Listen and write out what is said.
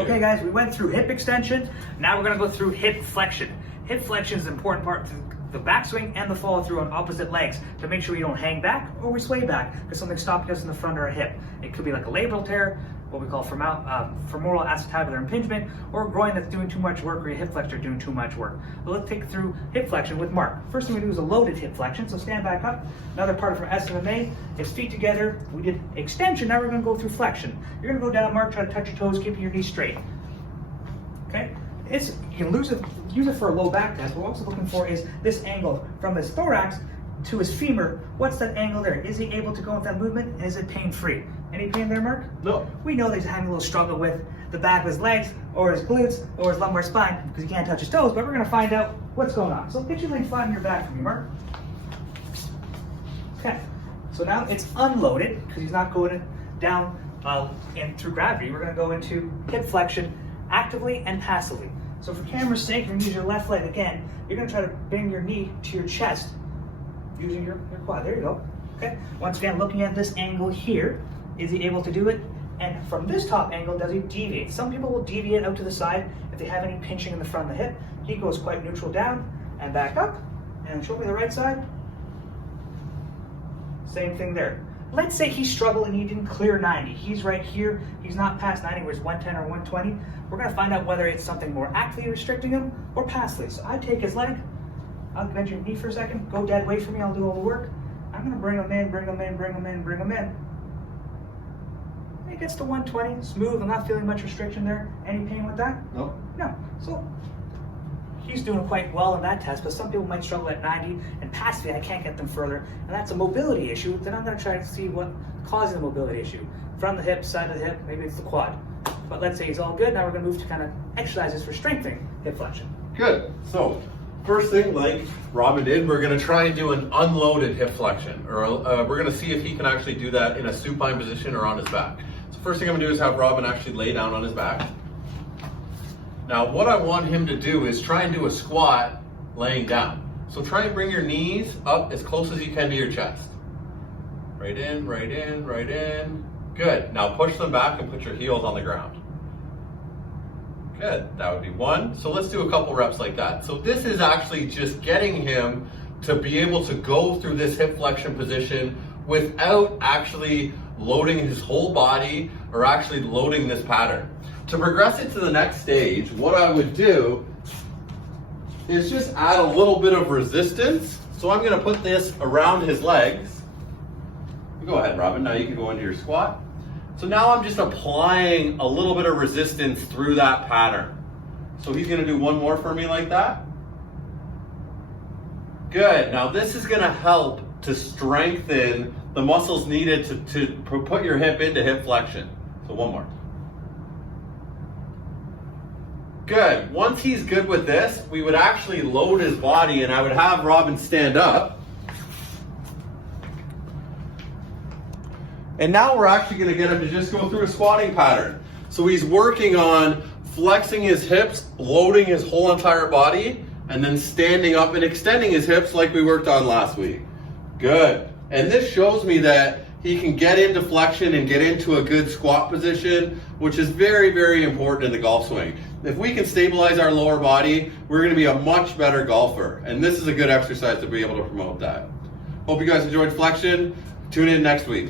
Okay guys, we went through hip extension. Now we're gonna go through hip flexion. Hip flexion is an important part to the backswing and the follow through on opposite legs to make sure we don't hang back or we sway back because something's stopping us in the front of our hip. It could be like a labral tear, what we call femoral acetabular impingement, or a groin that's doing too much work, or your hip flexor doing too much work. But let's take through hip flexion with Mark. First thing we do is a loaded hip flexion, so stand back up. Another part of our SMA is feet together. We did extension, now we're gonna go through flexion. You're gonna go down, Mark, try to touch your toes, keeping your knees straight. Okay? You can use it for a low back test. What we're also looking for is this angle from his thorax to his femur. What's that angle there? Is he able to go with that movement? And is it pain-free? Any pain there, Mark? No. We know that he's having a little struggle with the back of his legs or his glutes or his lumbar spine because he can't touch his toes, but we're gonna find out what's going on. So get your leg flat on your back for me, Mark. Okay, so now it's unloaded because he's not going down and through gravity. We're gonna go into hip flexion actively and passively. So for camera's sake, you're gonna use your left leg again. You're gonna try to bring your knee to your chest using your quad. There you go. Okay. Once again, looking at this angle here, is he able to do it? And from this top angle, does he deviate? Some people will deviate out to the side if they have any pinching in the front of the hip. He goes quite neutral down and back up. And show me the right side. Same thing there. Let's say he's struggling, he didn't clear 90. He's right here, he's not past 90, where it's 110 or 120. We're gonna find out whether it's something more actively restricting him or passively. So I take his leg, I'll bend your knee for a second, go dead weight for me, I'll do all the work. I'm gonna bring him in, bring him in, bring him in, bring him in. It gets to 120, smooth, I'm not feeling much restriction there. Any pain with that? No. No. So he's doing quite well in that test, but some people might struggle at 90, and passively I can't get them further, and that's a mobility issue. Then I'm going to try to see what causes the mobility issue. From the hip, side of the hip, maybe it's the quad. But let's say he's all good, now we're going to move to kind of exercises for strengthening hip flexion. Good. So first thing, like Robin did, we're going to try and do an unloaded hip flexion, or we're going to see if he can actually do that in a supine position or on his back. So first thing I'm going to do is have Robin actually lay down on his back. Now what I want him to do is try and do a squat laying down. So try and bring your knees up as close as you can to your chest. Right in, right in, right in. Good. Now push them back and put your heels on the ground. Good. That would be one. So let's do a couple reps like that. So this is actually just getting him to be able to go through this hip flexion position without actually loading his whole body or actually loading this pattern. To progress it to the next stage, what I would do is just add a little bit of resistance. So I'm going to put this around his legs. Go ahead, Robin. Now you can go into your squat. So now I'm just applying a little bit of resistance through that pattern. So he's going to do one more for me like that. Good. Now this is going to help to strengthen the muscles needed to put your hip into hip flexion. So one more. Good. Once he's good with this, we would actually load his body and I would have Robin stand up. And now we're actually going to get him to just go through a squatting pattern. So he's working on flexing his hips, loading his whole entire body, and then standing up and extending his hips like we worked on last week. Good. And this shows me that he can get into flexion and get into a good squat position, which is very, very important in the golf swing. If we can stabilize our lower body, we're going to be a much better golfer. And this is a good exercise to be able to promote that. Hope you guys enjoyed flexion. Tune in next week.